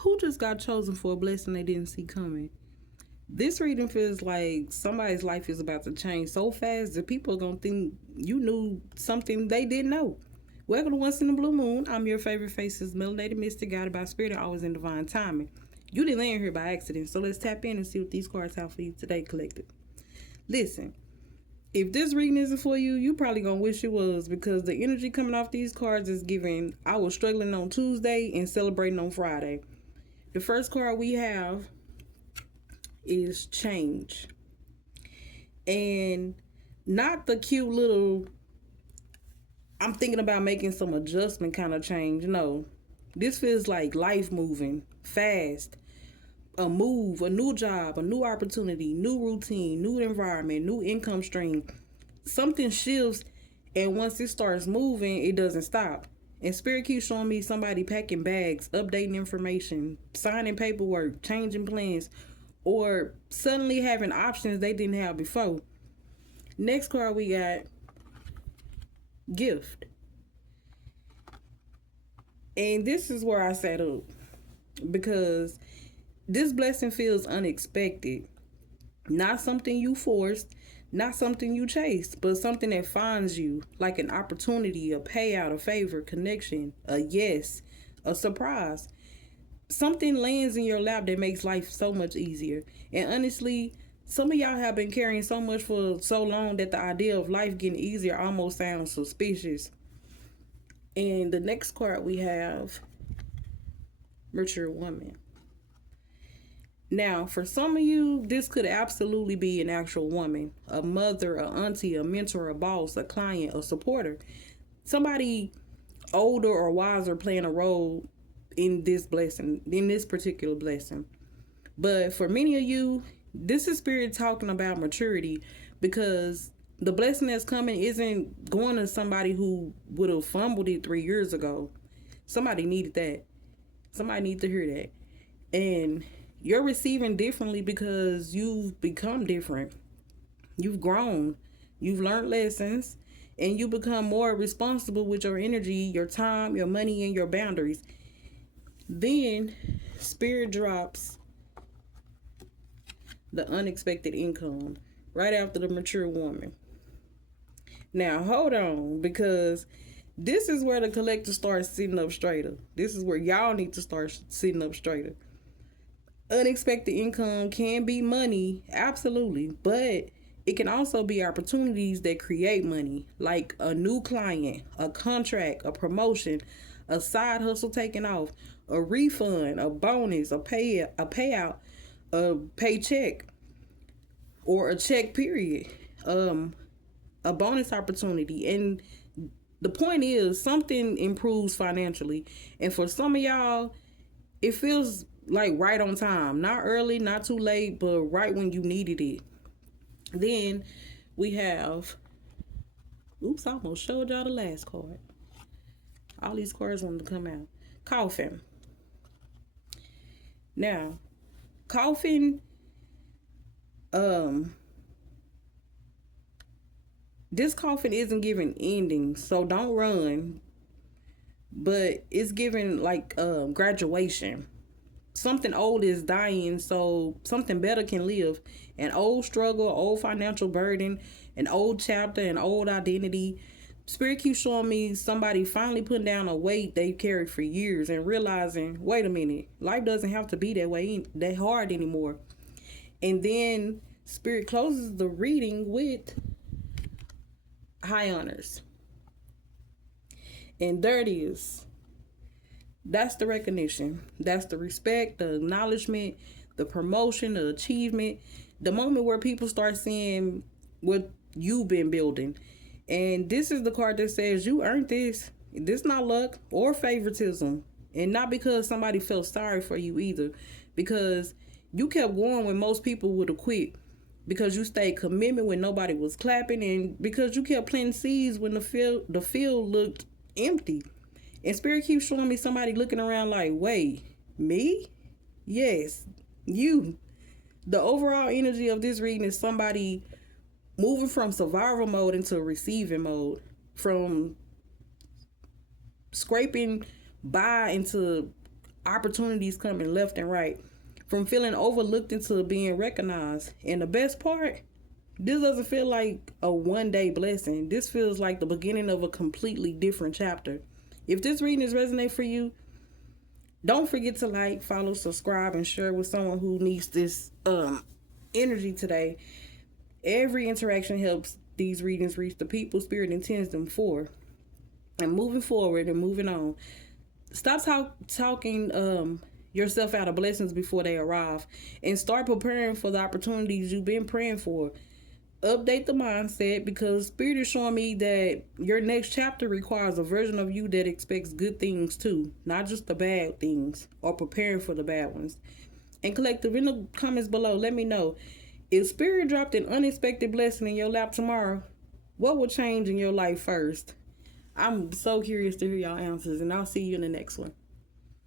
Who just got chosen for a blessing they didn't see coming? This reading feels like somebody's life is about to change so fast that people are going to think you knew something they didn't know. Welcome to Once in the Blue Moon. I'm your favorite faces, melanated mystic, guided by spirit, and always in divine timing. You didn't land here by accident, so let's tap in and see what these cards have for you today, collective. Listen, if this reading isn't for you, you probably gonna wish it was, because the energy coming off these cards is giving I was struggling on Tuesday and celebrating on Friday. The first card we have is change. And not the cute little I'm thinking about making some adjustment kind of change. No. This feels like life moving fast. A move, a new job, a new opportunity, new routine, new environment, new income stream. Something shifts, and once it starts moving, it doesn't stop. And Spirit keeps showing me somebody packing bags, updating information, signing paperwork, changing plans, or suddenly having options they didn't have before. Next card we got gift. And this is where I sat up, because this blessing feels unexpected. Not something you forced, not something you chased, but something that finds you, like an opportunity, a payout, a favor, connection, a yes, a surprise. Something lands in your lap that makes life so much easier. And honestly, some of y'all have been carrying so much for so long that the idea of life getting easier almost sounds suspicious. And the next card we have, mature woman. Now, for some of you, this could absolutely be an actual woman, a mother, a auntie, a mentor, a boss, a client, a supporter. Somebody older or wiser playing a role in this blessing, in this particular blessing. But for many of you, this is spirit talking about maturity, because the blessing that's coming isn't going to somebody who would have fumbled it 3 years ago. Somebody needed that. Somebody needs to hear that. And you're receiving differently because you've become different. You've grown. You've learned lessons. And you become more responsible with your energy, your time, your money, and your boundaries. Then spirit drops the unexpected income right after the mature woman. Now, hold on, because this is where the collector starts sitting up straighter. This is where y'all need to start sitting up straighter. Unexpected income can be money, absolutely, but it can also be opportunities that create money, like a new client, a contract, a promotion, a side hustle taking off, a refund, a bonus, a payout, a paycheck, or a check period, a bonus opportunity. And the point is, something improves financially. And for some of y'all, it feels like right on time. Not early, not too late, but right when you needed it. Then we have, oops, I almost showed y'all the last card. All these cards wanted to come out. Coffin. Now, coffin, this coffin isn't giving endings, so don't run. But it's giving like graduation. Something old is dying, so something better can live. An old struggle, old financial burden, an old chapter, an old identity. Spirit keeps showing me somebody finally putting down a weight they've carried for years and realizing, wait a minute, life doesn't have to be that way, that hard anymore. And then Spirit closes the reading with high honors. And there it is. That's the recognition. That's the respect, the acknowledgement, the promotion, the achievement, the moment where people start seeing what you've been building. And this is the card that says you earned this. This is not luck or favoritism. And not because somebody felt sorry for you either. Because you kept going when most people would have quit. Because you stayed commitment when nobody was clapping. And because you kept planting seeds when the field looked empty. And Spirit keeps showing me somebody looking around like, wait, me? Yes, you. The overall energy of this reading is somebody moving from survival mode into receiving mode. From scraping by into opportunities coming left and right, from feeling overlooked into being recognized. And the best part, this doesn't feel like a one day blessing. This feels like the beginning of a completely different chapter. If this reading is resonate for you, don't forget to like, follow, subscribe, and share with someone who needs this energy today. Every interaction helps these readings reach the people Spirit intends them for. And moving forward and moving on, stop talking yourself out of blessings before they arrive, and start preparing for the opportunities you've been praying for. Update the mindset, because Spirit is showing me that your next chapter requires a version of you that expects good things too, not just the bad things, or preparing for the bad ones. And collective, in the comments below, let me know, if Spirit dropped an unexpected blessing in your lap tomorrow, what would change in your life first? I'm so curious to hear y'all answers, and I'll see you in the next one.